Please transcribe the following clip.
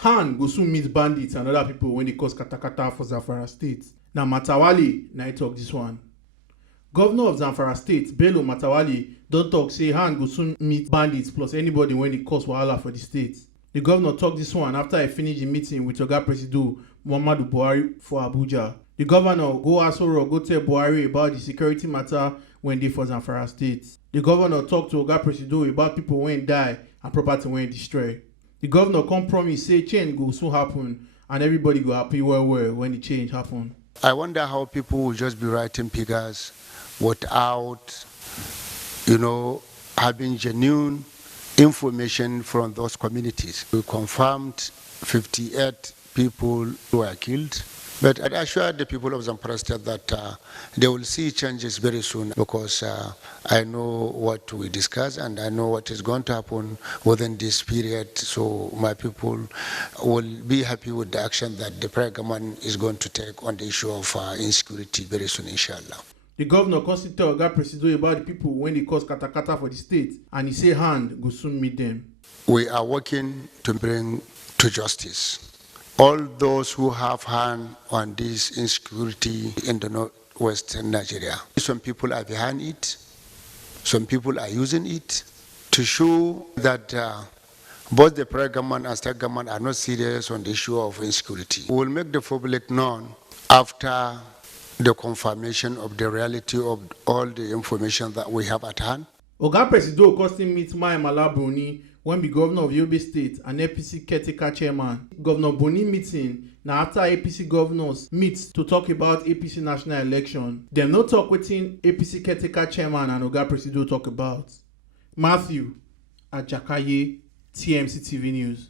Han go soon meet bandits and other people when they cause Kata for Zamfara State. Now Mattawale na I talk this one. Governor of Zamfara State, Bello Mattawale, don talk say Han go soon meet bandits plus anybody when they cause wahala for the state. The governor talk this one after he finish the meeting with Oga Presido Muhammadu Buhari for Abuja. The governor go Aso Rock go tell Buhari about the security matter when they for Zamfara State. The governor talk to Oga Presido about people when die and property when destroy. The governor come promise say change go soon happen and everybody go happy well when the change happen. I wonder how people will just be writing figures without, having genuine information from those communities. We confirmed 58 people who were killed, but I assured the people of Zamfara State that they will see changes very soon because I know what we discussed and I know what is going to happen within this period. So my people will be happy with the action that the Prime government is going to take on the issue of insecurity very soon, inshallah. The governor constantly tell Oga Presido about the people when they cause Kata for the state and he say hand go soon meet them. We are working to bring to justice all those who have hand on this insecurity in the northwestern Nigeria. Some people are behind it, some people are using it to show that both the federal government and state government are not serious on the issue of insecurity. We will make the public known after the confirmation of the reality of all the information that we have at hand. Oga Presido constantly meet Mai Mala Bruni when be governor of Yobe State and APC caretaker chairman. Governor Boni meeting na after APC governors meet to talk about APC national election. Dem no talk wetin APC caretaker chairman and Oga Presido talk about. Matthew Ajakaye, TMC TV News.